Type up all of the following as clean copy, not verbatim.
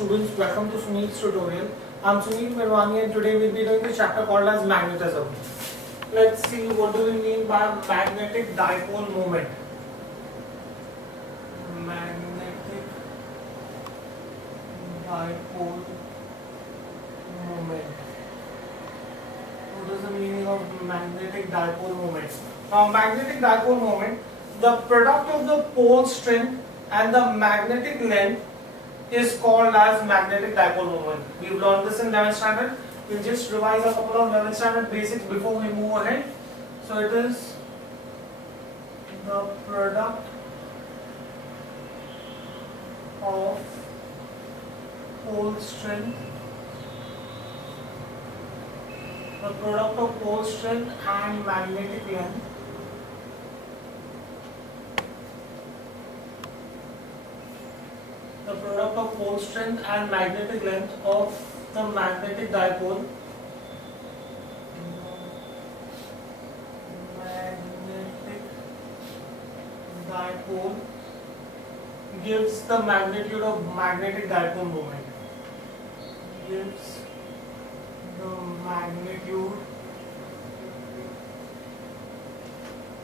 students, welcome to Sunil's tutorial. I'm Sunil Mirwani and today we'll be doing the chapter called as magnetism. Let's see what do we mean by magnetic dipole moment. Magnetic dipole moment. What is the meaning of magnetic dipole moment? Now magnetic dipole moment, the product of the pole strength and the magnetic length is called as magnetic dipole moment. We've learned this in 11th standard. We'll just revise a couple of 11th standard basics before we move ahead. So it is the product of pole strength, and magnetic length of the magnetic dipole gives the magnitude of magnetic dipole moment. Gives the magnitude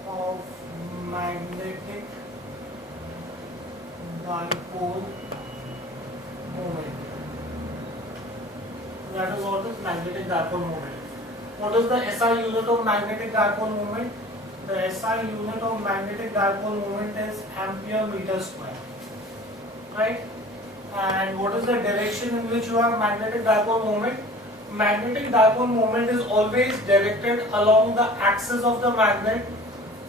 of magnetic dipole moment. That is what is magnetic dipole moment. What is the SI unit of magnetic dipole moment? The SI unit of magnetic dipole moment is ampere meter square. Right? And what is the direction in which you have magnetic dipole moment? Magnetic dipole moment is always directed along the axis of the magnet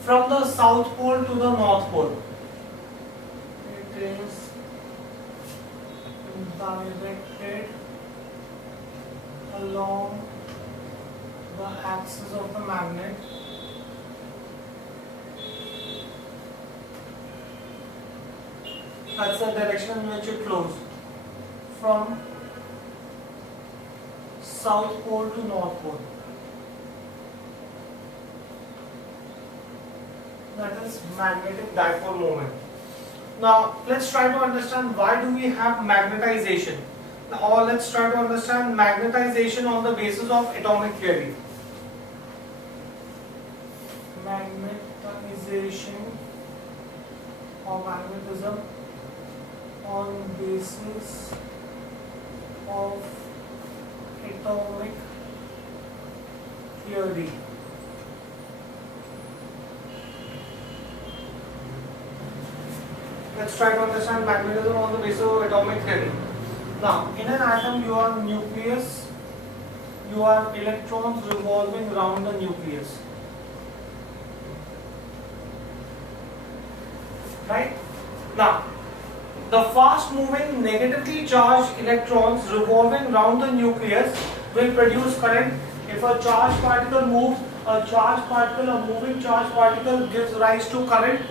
from the south pole to the north pole. It is directed along the axis of the magnet that's the direction in which it flows from south pole to north pole. That is magnetic dipole moment. Now let's try to understand why do we have magnetization, or let's try to understand magnetization on the basis of atomic theory. Magnetization or magnetism on basis of atomic theory. Let's try to understand magnetism on the basis of atomic theory. Now, in an atom you have nucleus, you have electrons revolving around the nucleus. Right? Now, the fast moving negatively charged electrons revolving around the nucleus will produce current. If a charged particle moves, a moving charged particle gives rise to current.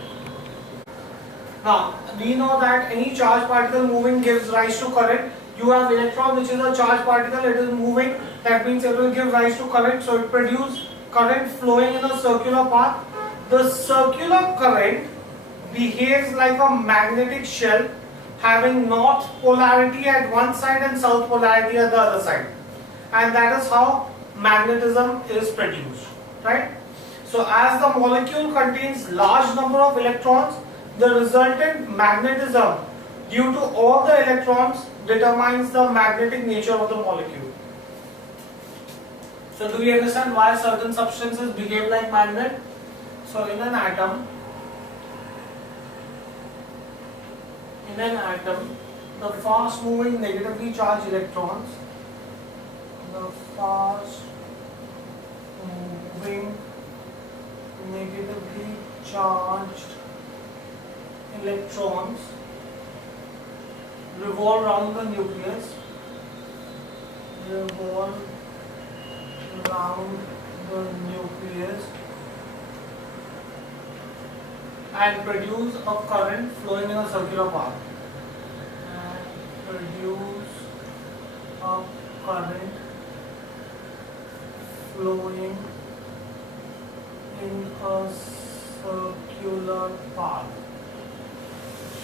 Now, we know that any charged particle moving gives rise to current. You have electron which is a charged particle, it is moving, that means it will give rise to current, so it produces current flowing in a circular path. The circular current behaves like a magnetic shell having north polarity at one side and south polarity at the other side, and that is how magnetism is produced, right? So as the molecule contains large number of electrons, the resultant magnetism due to all the electrons determines the magnetic nature of the molecule. So do we understand why certain substances behave like magnet? So in an atom, the fast moving negatively charged electrons, revolve around the nucleus, and produce a current flowing in a circular path. circular path.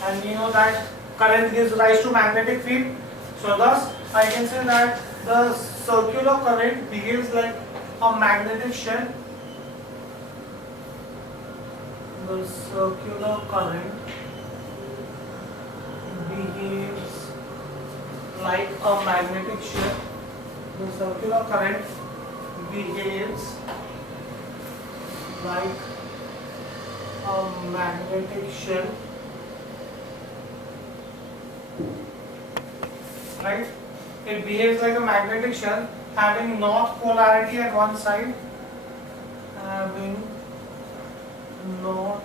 And we know that current gives rise to magnetic field. So thus I can say that the circular current behaves like a magnetic shell. The circular current behaves like a magnetic shell. The circular current behaves like a magnetic shell, right? It behaves like a magnetic shell, having north polarity at one side, having north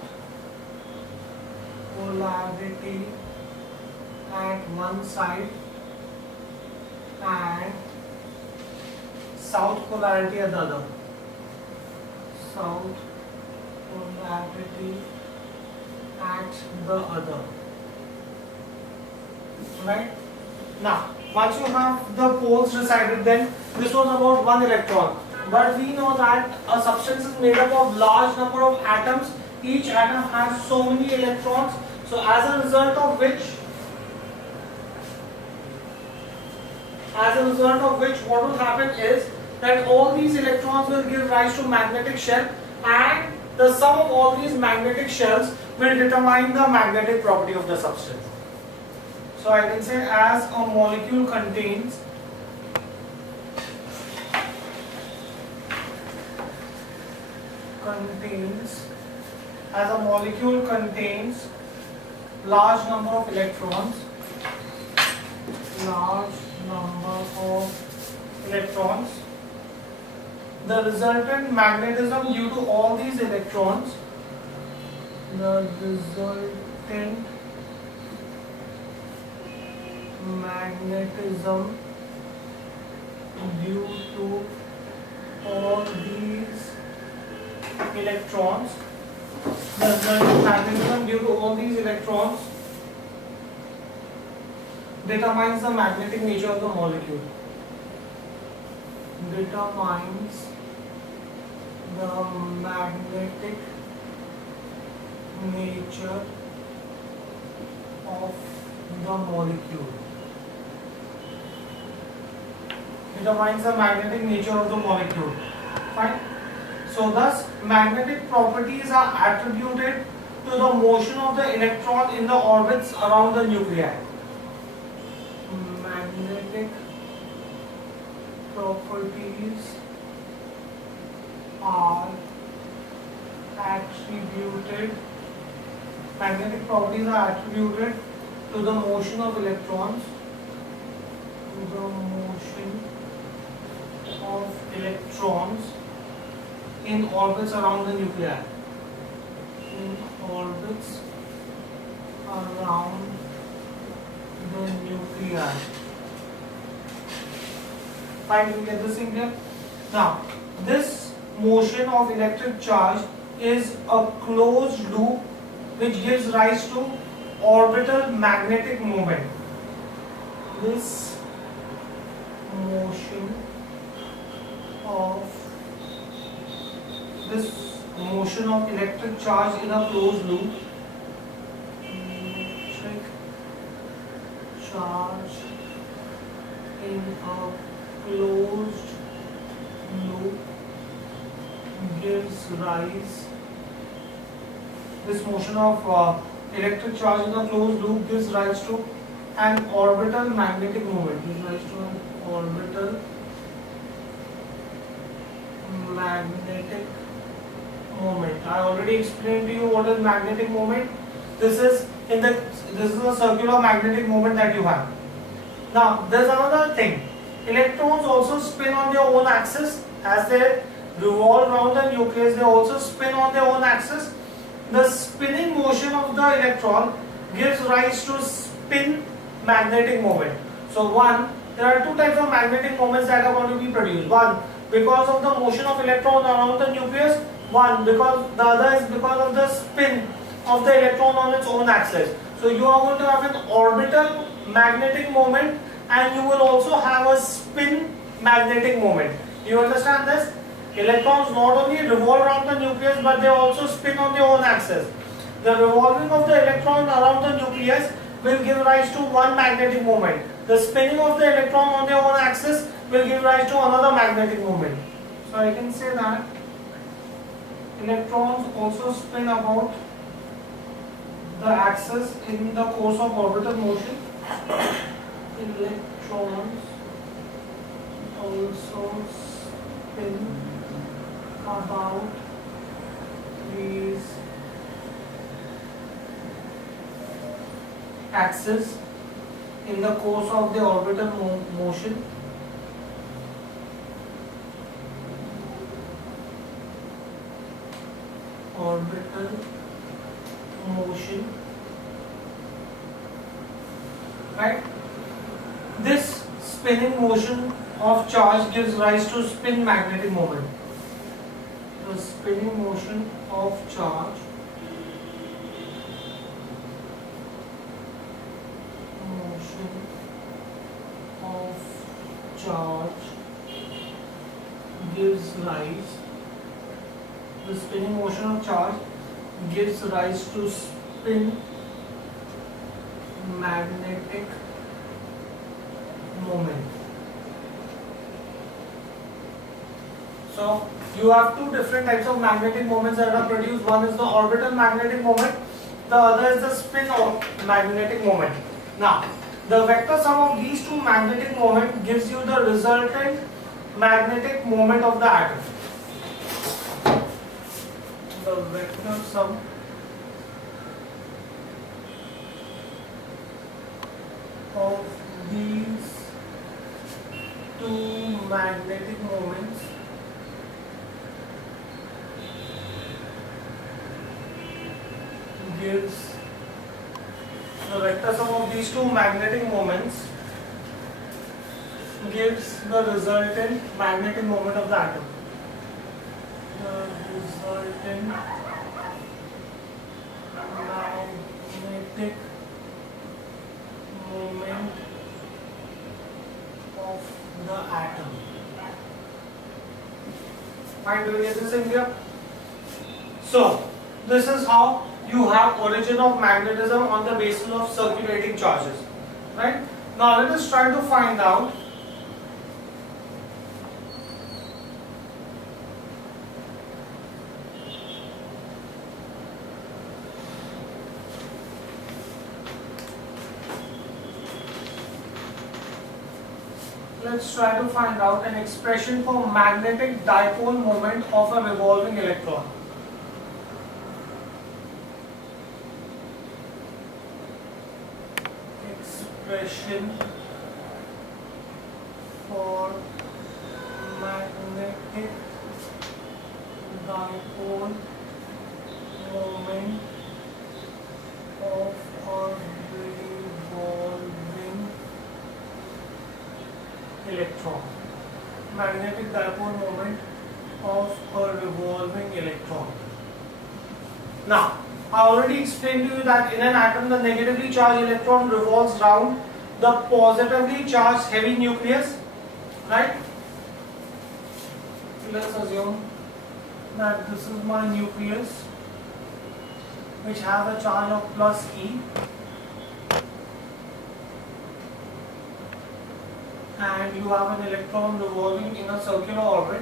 polarity at one side and south polarity at the other. South polarity at the other. Right? Now, once you have the poles decided, then this was about one electron. But we know that a substance is made up of large number of atoms. Each atom has so many electrons. So as a result of which what will happen is that all these electrons will give rise to magnetic shell, and the sum of all these magnetic shells will determine the magnetic property of the substance. So I can say as a molecule contains large number of electrons, the resultant magnetism due to all these electrons, determines the magnetic nature of the molecule. Determines the magnetic nature of the molecule. Determines the magnetic nature of the molecule. Fine. So thus magnetic properties are attributed to the motion of the electron in the orbits around the nuclei. Magnetic properties are attributed to the motion of electrons, in orbits around the nuclei. Fine, we get this thing here. Now, this motion of electric charge is a closed loop which gives rise to orbital magnetic moment. This motion of electric charge in a closed loop, electric charge in a closed loop gives rise. This motion of electric charge in a closed loop gives rise to an orbital magnetic moment. I already explained to you what is magnetic moment. This is a circular magnetic moment that you have. Now there's another thing. Electrons also spin on their own axis. As they revolve around the nucleus, they also spin on their own axis. The spinning motion of the electron gives rise to spin magnetic moment. So there are two types of magnetic moments that are going to be produced. One because of the motion of electron around the nucleus. The other is because of the spin of the electron on its own axis. So you are going to have an orbital magnetic moment, and you will also have a spin magnetic moment. You understand this? Electrons not only revolve around the nucleus, but they also spin on their own axis. The revolving of the electron around the nucleus will give rise to one magnetic moment. The spinning of the electron on their own axis will give rise to another magnetic moment. So I can say that electrons also spin about the axis in the course of orbital motion. Electrons also spin about these axes in the course of the orbital motion. Orbital motion, right? This spinning motion of charge gives rise to spin magnetic moment. The spinning motion of charge gives rise, the spinning motion of charge gives rise to spin magnetic moment. So you have two different types of magnetic moments that are produced. One is the orbital magnetic moment, the other is the spin of magnetic moment. Now the vector sum of these two magnetic moments gives you the resultant magnetic moment of the atom. The vector sum of these two magnetic moments gives the vector sum of these two magnetic moments gives the resultant magnetic moment of the atom. The resultant magnetic moment of the atom. Fine, do we get this in here? So, this is how you have origin of magnetism on the basis of circulating charges. Right? Now let us try to find out an expression for magnetic dipole moment of a revolving electron. Expression for magnetic dipole moment of a revolving electron. Magnetic dipole moment of a revolving electron. Now, I already explained to you that in an atom the negatively charged electron revolves round the positively charged heavy nucleus, right? Let's assume that this is my nucleus which has a charge of plus E, and you have an electron revolving in a circular orbit.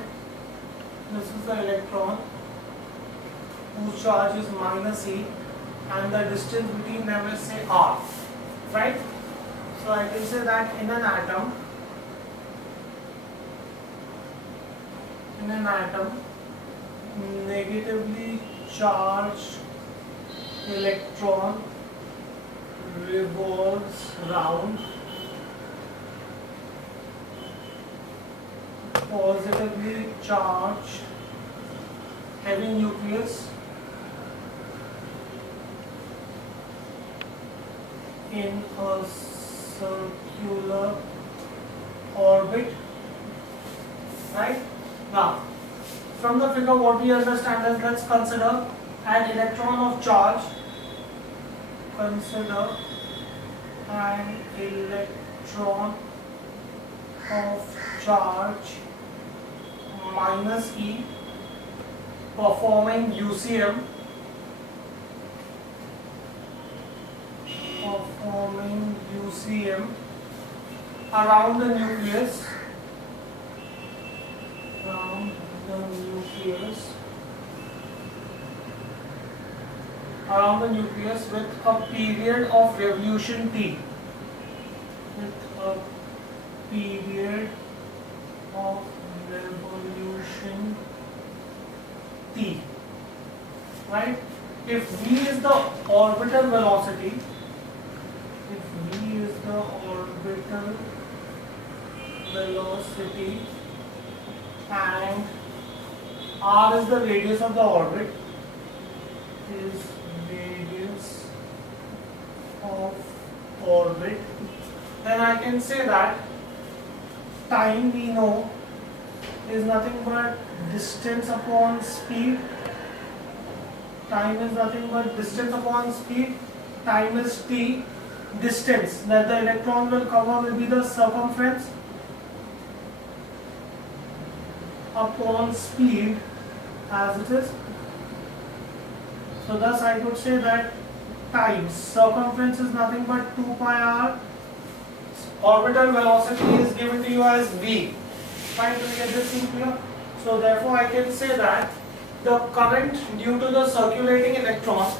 This is the electron whose charge is minus E, and the distance between them is, say, R, right? So I can say that in an atom, negatively charged electron revolves round positively charged heavy nucleus in a circular orbit, right? Now, from the figure what we understand is, let's consider an electron of charge. Consider an electron of charge minus E performing UCM, around the nucleus, around the nucleus, around the nucleus with a period of revolution t, with a period of revolution t, right? If v is the orbital velocity, if v is the orbital velocity and r is the radius of the orbit, is radius of orbit, then I can say that time we know is nothing but distance upon speed. Time is nothing but distance upon speed. Time is t. Distance that the electron will cover will be the circumference upon speed as it is. So thus I could say that time, circumference is nothing but 2 pi r. Orbital velocity is given to you as v. Fine, do we get this in clear? So therefore I can say that the current due to the circulating electron,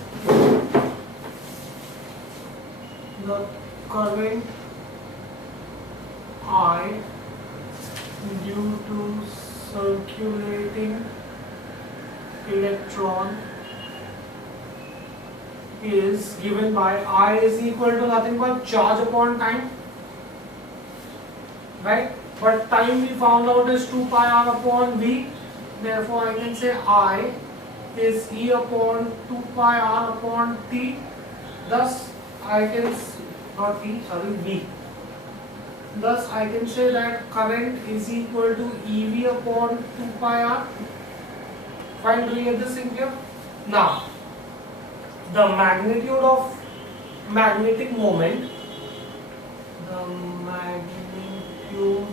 the current I due to circulating electron is given by I is equal to nothing but charge upon time, right? But time we found out is 2 pi r upon v. Therefore I can say I is E upon 2 pi r upon t. Thus I can, not t, sorry, v. Thus I can say that current is equal to EV upon 2 pi r. Fine, do you get this in here? Now, the magnitude of magnetic moment, the magnitude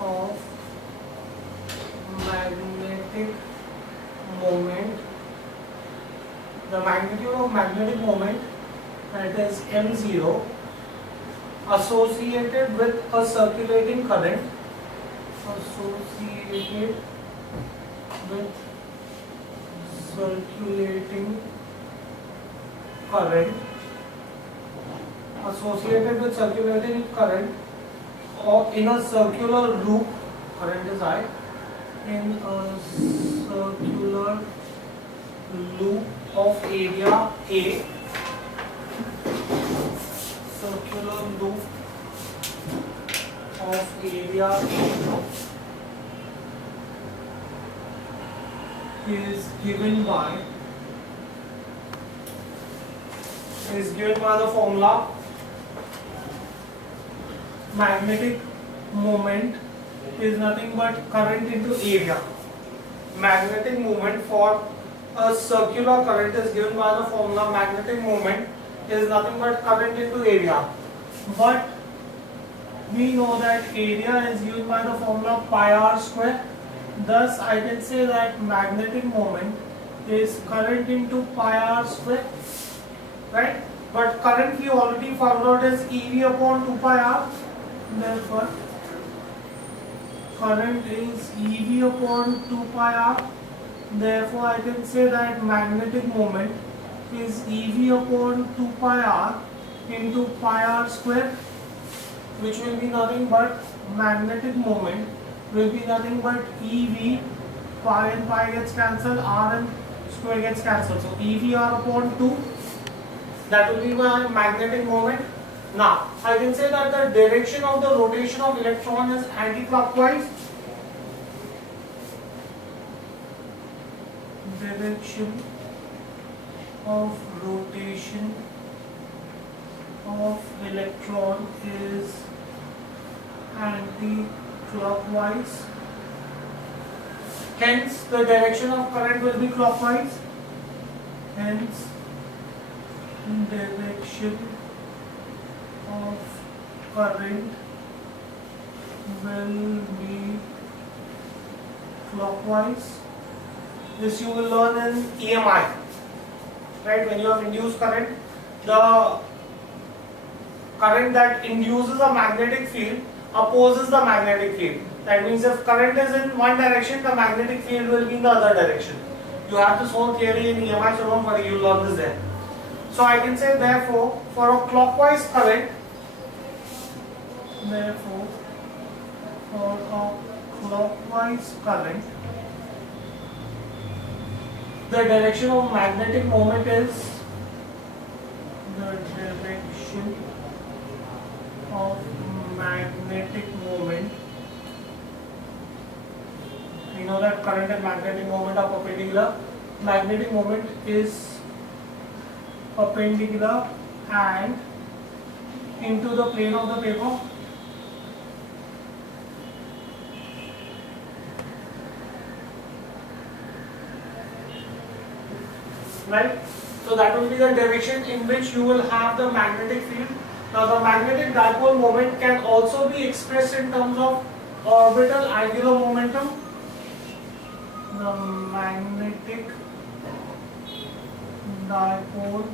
of magnetic moment, the magnitude of magnetic moment, that is m0, associated with a circulating current, associated with circulating current, associated with circulating current, or in a circular loop, current is I, in a circular loop of area A, circular loop of area A is given by the formula magnetic moment is nothing but current into area. Magnetic moment for a circular current is given by the formula magnetic moment is nothing but current into area. But we know that area is given by the formula pi r square. Thus I can say that magnetic moment is current into pi r square, right? But current we already found out is EV upon 2 pi r. Therefore current is EV upon 2 pi r. Therefore I can say that magnetic moment is EV upon 2 pi r into pi r square, which will be nothing but magnetic moment will be nothing but EV, pi and pi gets cancelled, r and square gets cancelled. So EV r upon 2, that will be my magnetic moment. Now I can say that the direction of the rotation of electron is anti-clockwise. Direction of rotation of electron is anti-clockwise. Hence the direction of current will be clockwise. Hence direction of current will be clockwise. This you will learn in EMI, right? When you have induced current, the current that induces a magnetic field opposes the magnetic field. That means if current is in one direction, the magnetic field will be in the other direction. You have this whole theory in EMI, so don't worry, you'll learn this there. So I can say therefore, for a clockwise current, therefore for a clockwise current, the direction of magnetic moment is the direction of magnetic moment. We know that current and magnetic moment are perpendicular. Magnetic moment is perpendicular and into the plane of the paper. Right? So that will be the direction in which you will have the magnetic field. Now the magnetic dipole moment can also be expressed in terms of orbital angular momentum. The magnetic dipole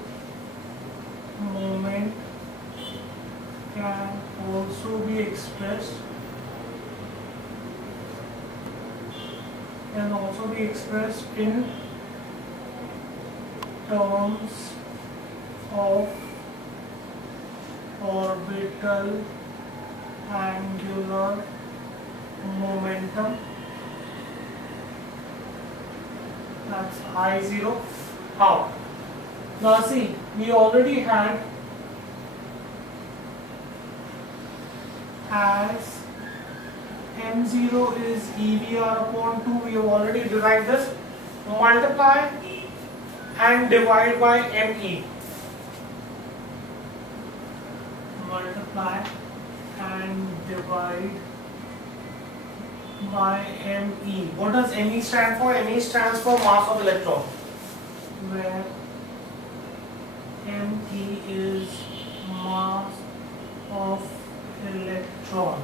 moment can also be expressed in terms of orbital angular momentum. That's I0. How? Now see, we already had as m0 is EVR upon 2, we have already derived this. Multiply and divide by ME. Multiply and divide by ME. What does ME stand for? ME stands for mass of electron, where ME is mass of electron.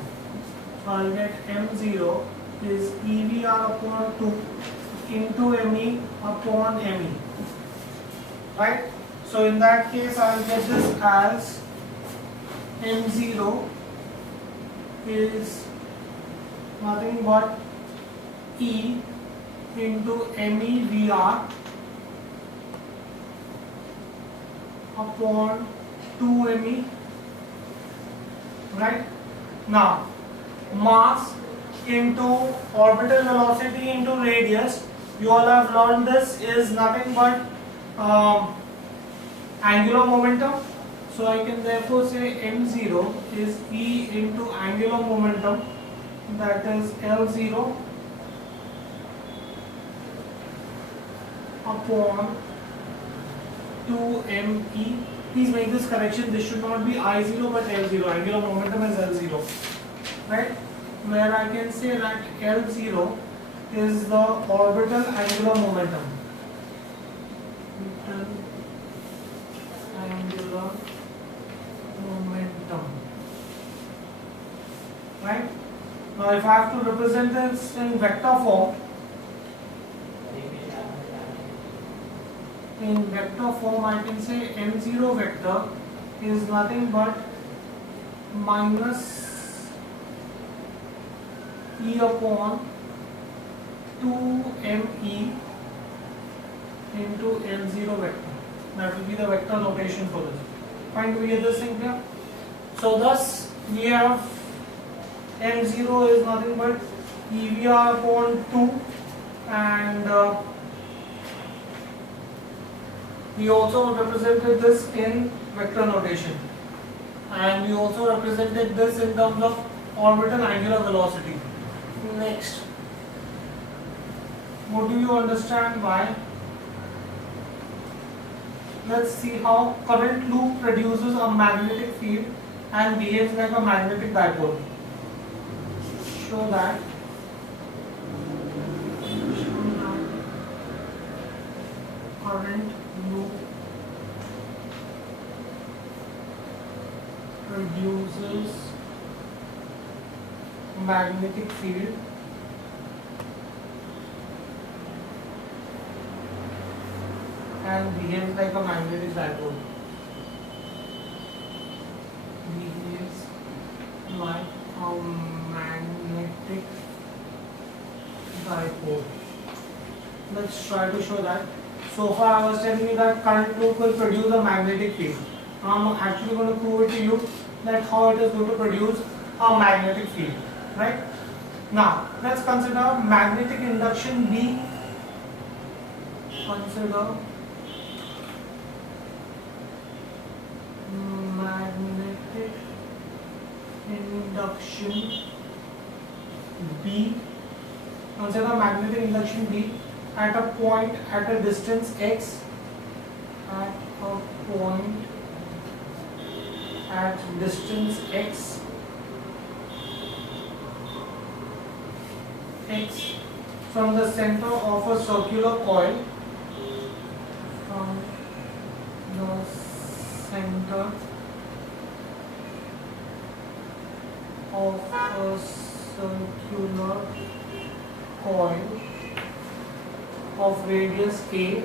So I'll get M0 is EVR upon 2 into ME upon ME. Right? So in that case I'll get this as M0 is nothing but E into MEVR upon 2ME. Right? Now, mass into orbital velocity into radius, you all have learned this is nothing but angular momentum. So I can therefore say M0 is E into angular momentum, that is L0 upon 2ME. Please make this correction, this should not be I0 but L0, angular momentum is L0, right? Where I can say that L0 is the orbital angular momentum. Orbital angular momentum. Right? Now if I have to represent this in vector form, I can say M0 vector is nothing but minus E upon 2ME into L0 vector. That will be the vector notation for this. Fine, do we get this thing here? So thus we have M0 is nothing but EVR upon 2, and we also represented this in vector notation, and we also represented this in terms of orbital angular velocity. Next, what do you understand why? Let's see how current loop produces a magnetic field and behaves like a magnetic dipole. Show that. Current loop produces magnetic field and behaves like a magnetic dipole. like a magnetic dipole. Let's try to show that. So far I was telling you that current loop will produce a magnetic field. I'm actually going to prove it to you that how it is going to produce a magnetic field. Right? Now let's consider magnetic induction B. Consider magnetic induction B. Consider magnetic induction B at a point at a distance x, at a point at distance x from the center of a circular coil, from the center of a circular coil of radius a.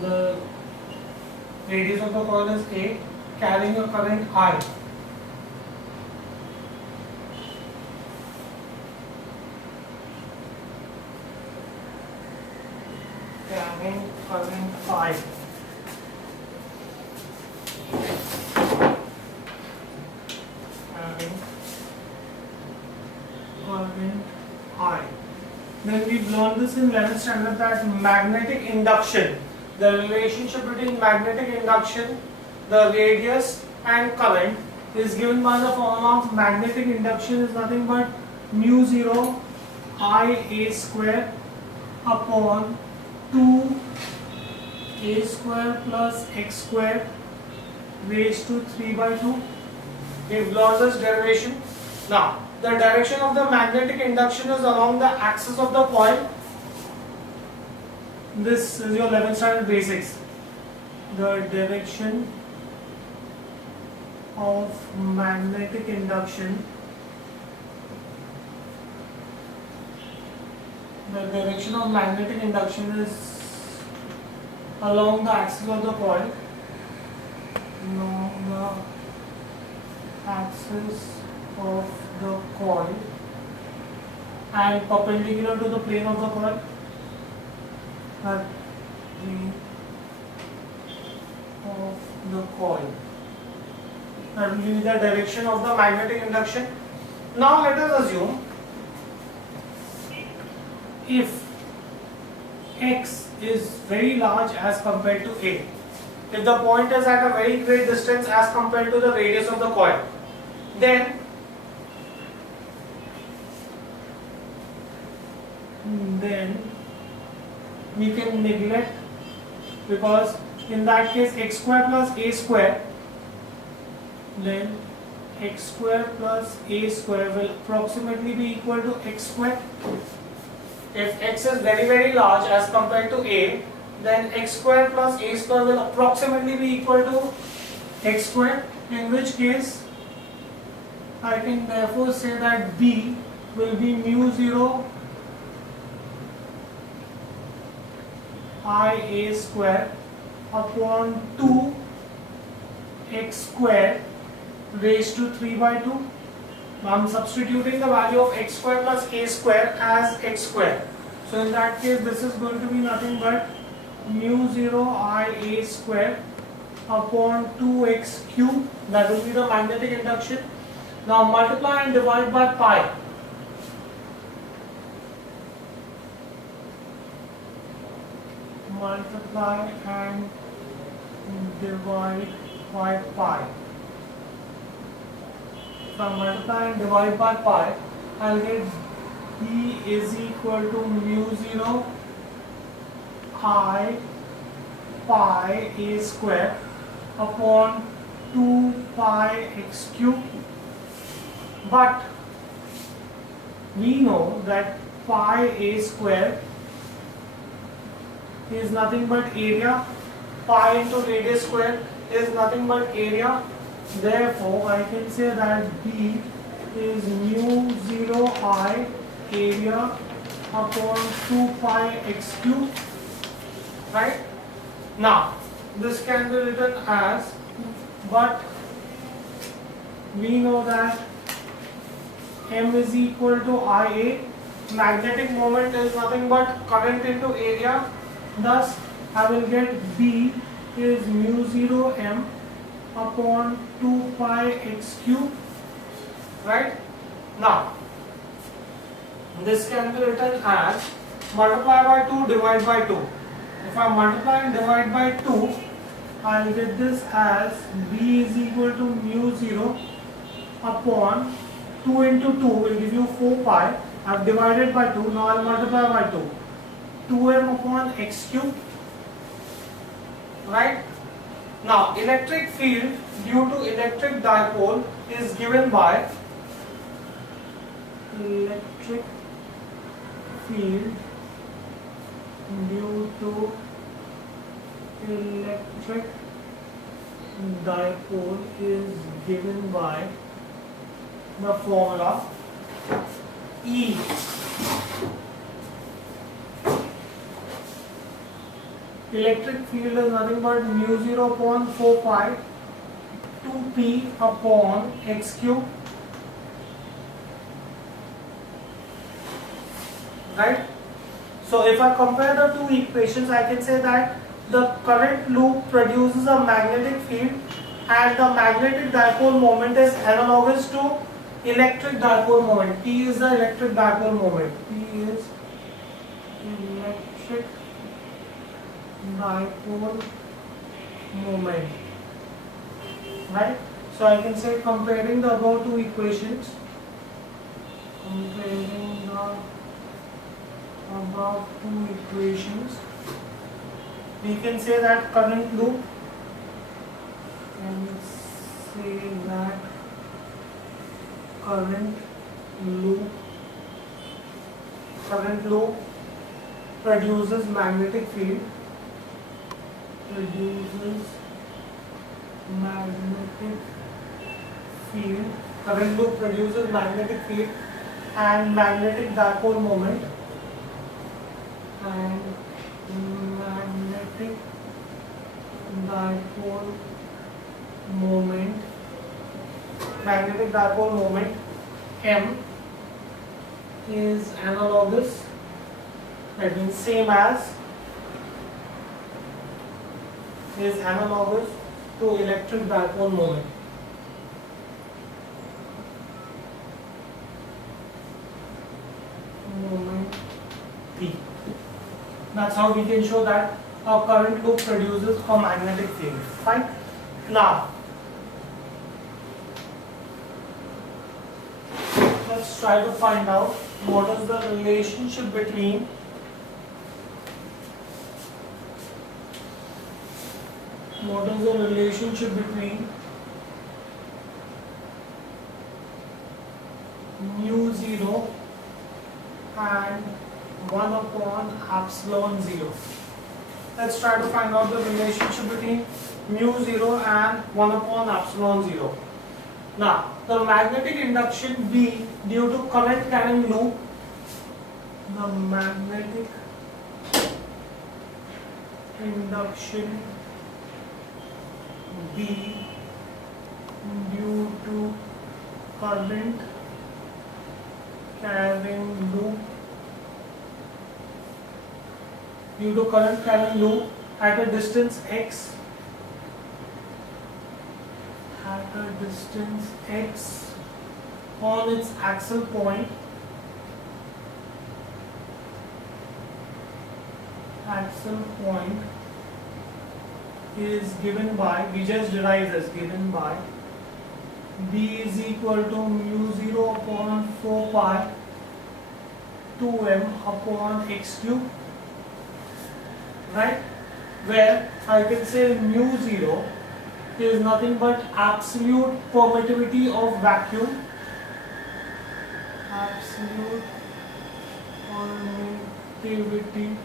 The radius of the coil is a, carrying a current I. Carrying current I. Current I. Then we've learned this in 11th standard that magnetic induction, the relationship between magnetic induction, the radius and current is given by the formula of magnetic induction is nothing but mu 0 I a square upon 2 a square plus x square raised to 3 by 2. We've learned this derivation. Now, the direction of the magnetic induction is along the axis of the coil. This is your 11th standard basics. The direction of magnetic induction, is along the axis of the coil. Along the axis of the coil and perpendicular to the plane of the coil, at plane of the coil. That will be the direction of the magnetic induction. Now let us assume if x is very large as compared to a, if the point is at a very great distance as compared to the radius of the coil, then we can neglect, because in that case x square plus a square, then x square plus a square will approximately be equal to x square. If x is very large as compared to a, then x square plus a square will approximately be equal to x square, in which case I can therefore say that B will be mu 0 I a square upon 2 x square raised to 3 by 2. Now I am substituting the value of x square plus a square as x square. So in that case this is going to be nothing but mu 0 I a square upon 2x cube. That will be the magnetic induction. Now multiply and divide by pi. Multiply and divide by pi. If I multiply and divide by pi, I'll get B is equal to mu 0 I pi a square upon 2 pi x cube. But we know that pi a square is nothing but area. Pi into radius square is nothing but area. Therefore, I can say that B is mu 0 I area upon 2 pi x cube. Right? Now, this can be written as, but we know that M is equal to IA. Magnetic moment is nothing but current into area. Thus, I will get B is mu 0 M upon 2 pi x cube. Right? Now, this can be written as multiply by 2, divide by 2. If I multiply and divide by 2, I will get this as B is equal to mu 0 upon 2 into 2 will give you 4 pi. I have divided by 2, now I will multiply by 2. 2m upon x cube. Right? Now, electric field due to electric dipole is given by electric field due to electric dipole is given by the formula E. Electric field is nothing but mu 0 upon 4 pi 2p upon x cube. Right? So if I compare the two equations, I can say that the current loop produces a magnetic field and the magnetic dipole moment is analogous to electric dipole moment. P is the electric dipole moment. P is electric dipole moment. Right? So I can say comparing the above two equations, we can say that current loop produces magnetic field, current loop produces magnetic field and magnetic dipole moment, magnetic dipole moment M is analogous, that means same as, is analogous to electric dipole moment. P. That's how we can show that a current loop produces a magnetic field. Fine. Now, let's try to find out what is the relationship between mu 0 and 1 upon epsilon 0. Let's try to find out the relationship between mu 0 and 1 upon epsilon 0. Now, the magnetic induction B due to current carrying loop, the magnetic induction B due to current carrying loop at a distance x, on its axial point, is given by, we just derived this, given by B is equal to mu 0 upon 4 pi 2m upon x cube, right? Where I can say mu 0 is nothing but absolute permittivity of vacuum, absolute permittivity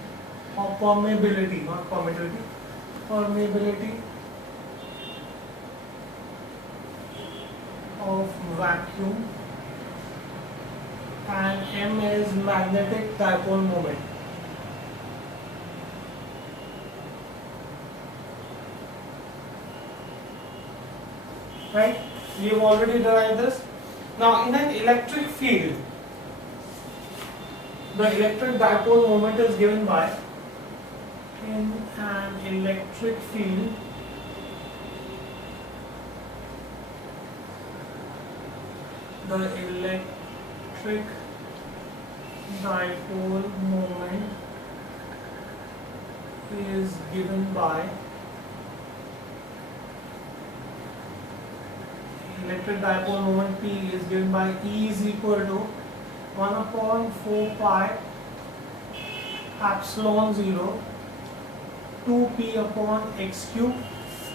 or permeability, not permittivity, permeability of vacuum, and M is magnetic dipole moment. Right? We have already derived this. Now in an electric field, the electric dipole moment is given by, in an electric field, the electric dipole moment is given by, electric dipole moment P is given by E is equal to 1 upon 4 pi epsilon 0 2p upon x cube.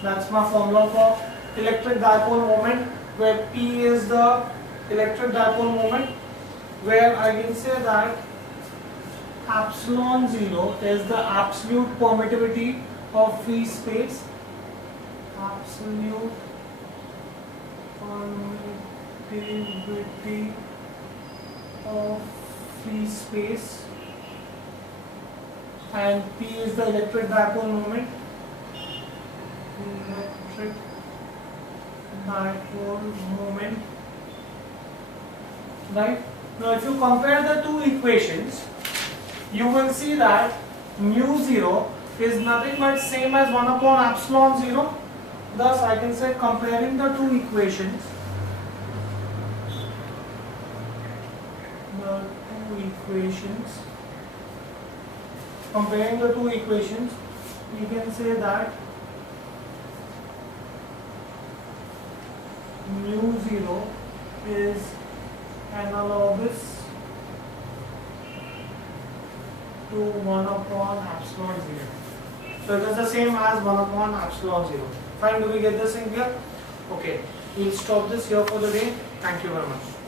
That's my formula for electric dipole moment, where P is the electric dipole moment, where I can say that epsilon 0 is the absolute permittivity of free space, absolute permittivity of free space, and P is the electric dipole moment, electric dipole moment, right? Now if you compare the two equations, you will see that mu 0 is nothing but same as 1 upon epsilon 0. Thus I can say, comparing the two equations, comparing the two equations, we can say that mu 0 is analogous to 1 upon epsilon 0. So it is the same as 1 upon epsilon 0. Fine, do we get this in here? Okay, we'll stop this here for the day. Thank you very much.